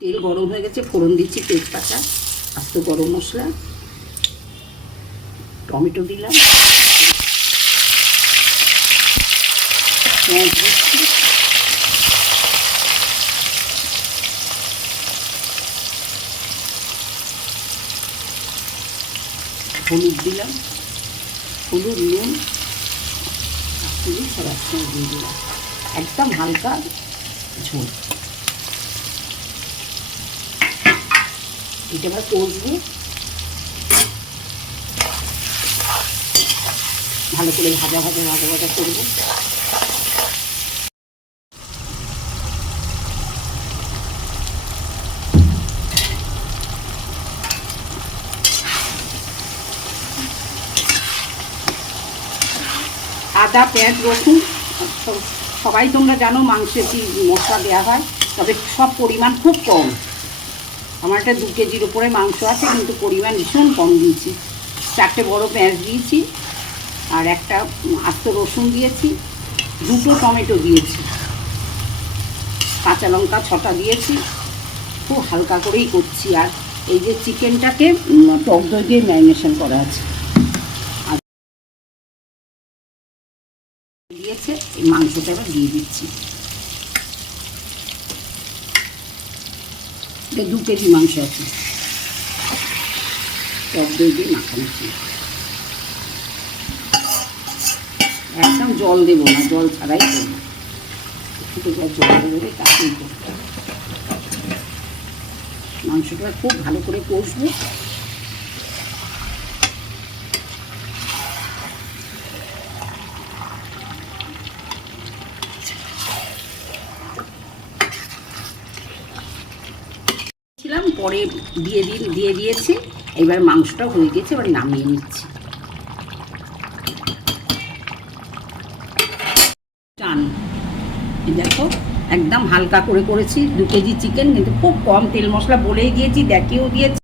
তেল গরম হয়ে গেছে, ফোড়ন দিচ্ছি তেজপাতা, আস্ত গরম মশলা, টমেটো দিলাম, পেঁয়াজ দিচ্ছি, হলুদ দিলাম, হলুদ নুন সব একসঙ্গে দিয়ে দিলাম, একদম হালকা ঝোল। এটা আবার কষবো, ভালো করে ভাজা ভাজা ভাজা ভাজা করবো। আদা পেঁয়াজ রসুন সবাই তোমরা জানো মাংসে কি মশলা দেওয়া হয়, তবে সব পরিমাণ খুব কম। আমার একটা 2 কেজির উপরে মাংস আছে, কিন্তু পরিমাণ ভীষণ কম দিয়েছি। 4টে বড় পেঁয়াজ দিয়েছি, আর একটা আস্ত রসুন দিয়েছি, 2টো টমেটো দিয়েছি, কাঁচা লঙ্কা 6টা দিয়েছি। খুব হালকা করেই করছি। আর এই যে চিকেনটাকে টক দই দিয়ে ম্যারিনেশন করা আছে দিয়েছে, এই মাংসটা এবার দিয়ে দিচ্ছি। এটা 2 কেজি মাংস আছে, টক দই দিয়ে মাখাচ্ছি। একদম জল দেবো না, জল ছাড়াই করবো, একটু জল দেবে তাতেই করবো। মাংসটা খুব ভালো করে কষবো। পরে দিয়ে দিয়েছি। এবার মাংসটা হয়ে গেছে, এবার নামিয়ে নিচ্ছি। টান দেখো, একদম হালকা করে করেছি। 2 কেজি চিকেন, কিন্তু খুব কম তেল মশলা বলেই দিয়েছি, দেখিয়েও দিয়েছি।